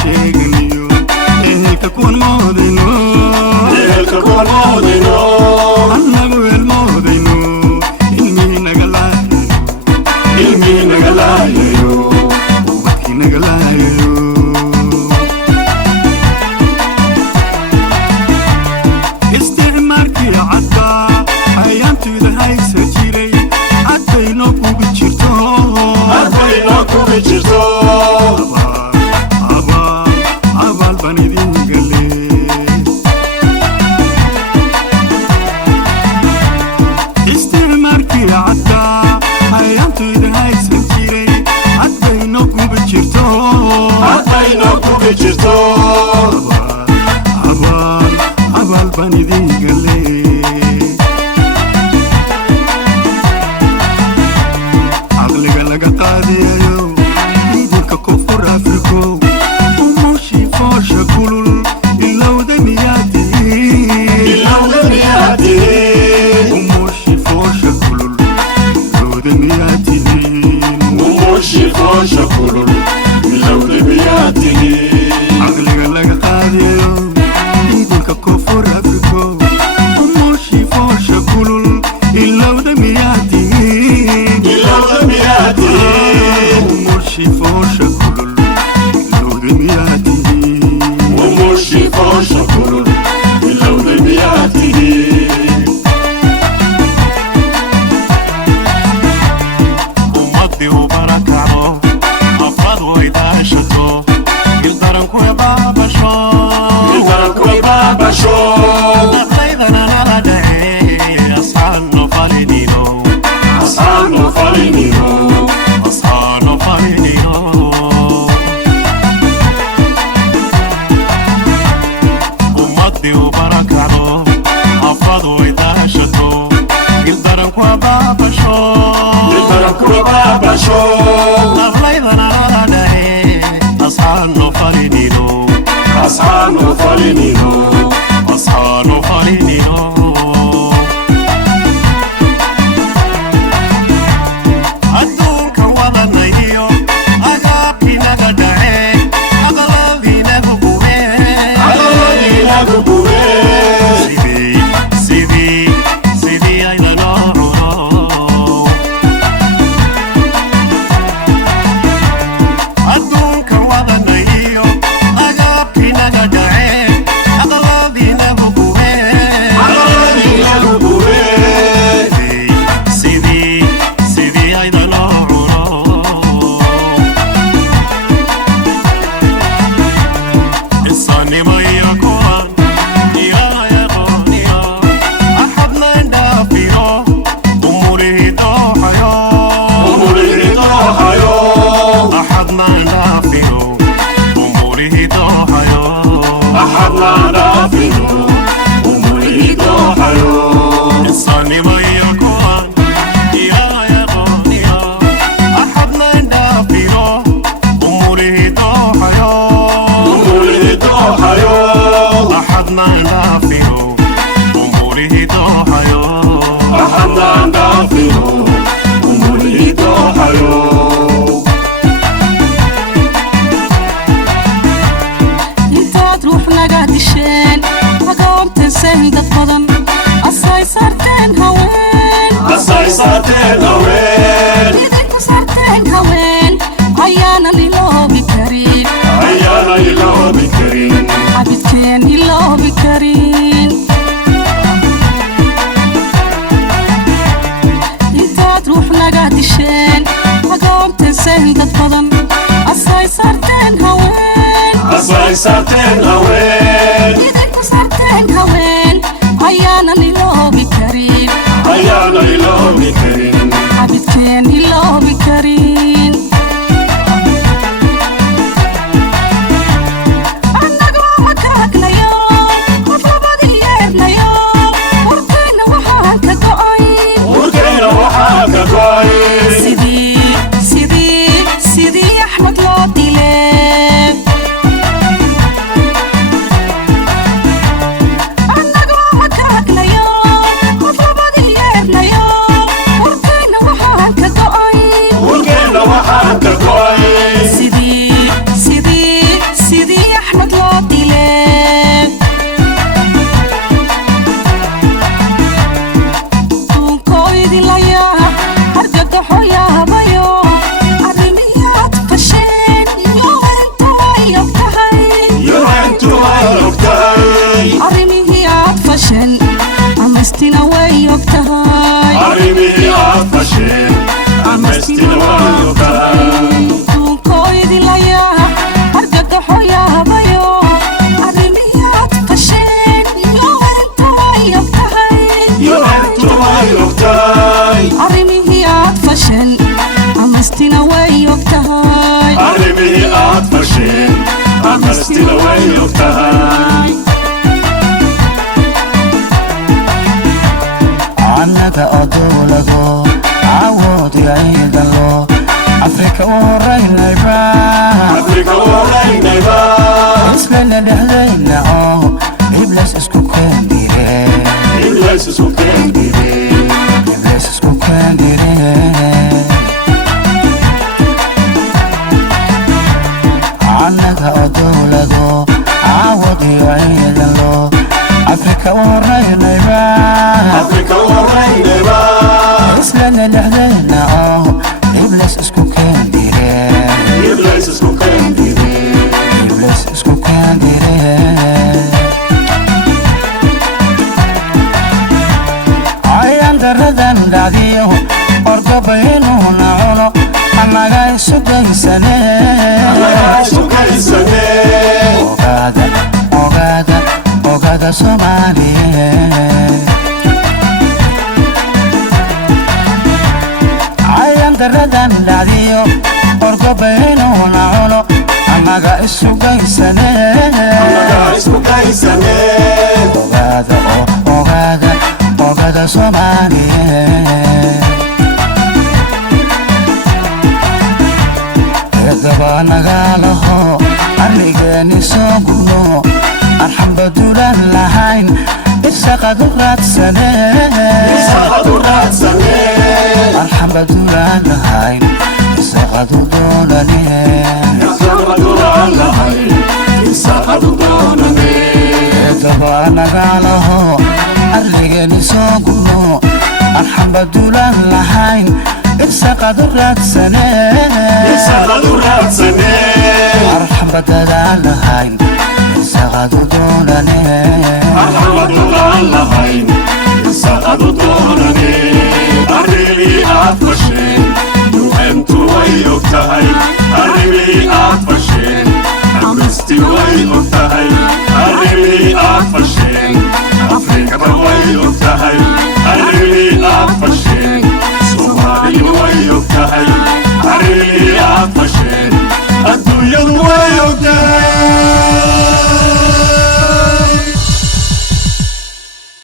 sheegniyo ehelka kuwan moodayno annagu ilmoodayno ilmihii naga laayayo ubadkii naga laayayo isticmaalkii cadda ayaantuyda haysa jiray caddaynoo kugu jirto abaal baan idin gale isticmaalkii cadda ayaantuyda haysa jiray caddaynoo kugu jirto abaal baan idin gale عقلك لقى قاديو ايدك كفر افريكو وموشي فوشا كلول إلاو دمياتي وموشي فوشا كلول إلاو دمياتي عقلك لقى قاديو ايدك كفر افريكو وموشي فوشا كلول إلاو دمياتي وموشي فوشا كلول إلاو دمياتي ومضي وبركعو أفراد ويداشتو يلدرنكو يا بابا شو لقيدنا نردعي أصحانو فالينينو ومضي وبركعو أفراد ويداشتو يلدرنكو يا بابا شو لقيدنا نردعي أصحانو فالينينو أدونك وضنيو أغابي نغدعي أغلبي نغبوه سيدي أيضا نورو أدونك وضنيو أغابي نغدعي أغلبي نغبوه سيدي أيضا نورو إنساني ما يكون يا غنيا أحبنا ندافيرو أموره دوحيو أحبنا ندافيرو أموره دوحيو إنساني ما يكون يا غنيا أحبنا ندافيرو أموره دوحيو أحبنا ندافيرو أموره دوحيو intaad ruux naga disheen aqoonta saydad badan asay sarteen haween ayaana iloobi karin xabidkeen iloobi karin intaad ruux naga disheen aqoonta saydad badan asay sarteen haween ayaana iloobi karin xabidkeen iloobi karin annagoo makaagnayo qof labadi yeernayo warkayna waxaan ka go'ay sidii axmed loo dile way ogtahay يوانتو ويوكتاي arrimihii aad fashan amastina way ogtahay arrimihii aad fasheen amastina wayogtahay duunkoydilaya argagaxo yaabayo arrimihii aad fashan yowantu way ogtahay يوانتو ويوكتاي arrimihii aad fashan amastina way ogtahay arrimihii aad fasheen amastina wayogtahay annaga oo dowlado awood ciidan loo afrika u horeynayba afrika waraynayba islana dhexdayna oo iblis isku keendire iblis isku keendire iblis isku keendire annaga oo dowlado awood ciidan loo afrika u horeynayba afrika waraynayba islana dhexdayna oo iblis isku keendire iblis isku keendire iblis isku keendire ayaan daradan dhacdiyo orgobaynuuna cuno annaga isu gaysane isku kaysane ogaada ogaada ogaada soomaaliyeed ayaan daradan dhacdiyo orgobaynuuna cuno annaga isu gaysane isku kaysane ogaada ogaada ogaada soomaaliyeed eedaba nagaalaho arrigeeni soo gudno arxambadulaan lahayn isaqadu raadsane saadu raadsane arxambadulaan lahayn isaqadu doonane saadu lahay saadu doonane eedaba nagaalaho arrigeeni soo gudno arxambadulaan lahayn isaqadu raadsane saadu raadsane arxambadadaan lahayn isaqadu doonane saadu lahay saadu doonane arrimihii aad fasheen yuhantu way ogtahay arrimihii aad fasheen amisti way ogtahay arrimihii aad fasheen